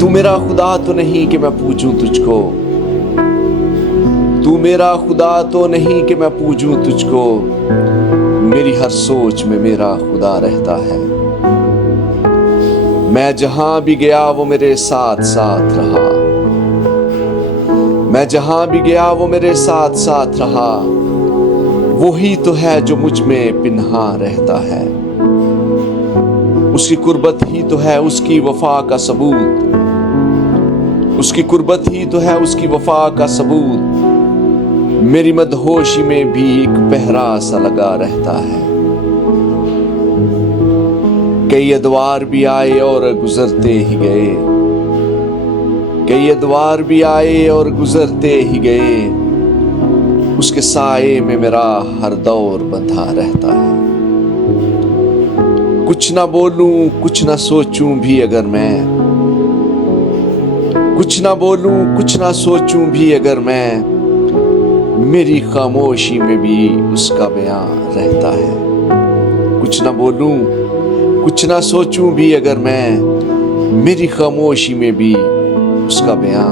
तू मेरा खुदा तो नहीं कि मैं पूजूं तुझको, तू मेरा खुदा तो नहीं कि मैं पूजूं तुझको, मेरी हर सोच में मेरा खुदा रहता है। मैं जहां भी गया वो मेरे साथ साथ रहा, मैं जहां भी गया वो मेरे साथ साथ रहा। वही तो है जो मुझ में पिन्हा रहता है, उसकी कुर्बत ही तो है उसकी वफा का सबूत, उसकी कुर्बत ही तो है उसकी वफा का सबूत। मेरी मदहोशी में भी एक पहरा सा लगा रहता है। कई अदवार भी आए और गुजरते ही गए, कई अदवार भी आए और गुजरते ही गए। उसके साए में मेरा हर दौर बंधा रहता है। कुछ ना बोलूं कुछ ना सोचूं भी अगर मैं, कुछ ना बोलूं कुछ ना सोचूं भी अगर मैं, मेरी खामोशी में भी उसका बयां रहता है। कुछ ना बोलूं कुछ ना सोचूं भी अगर मैं, मेरी खामोशी में भी उसका बयां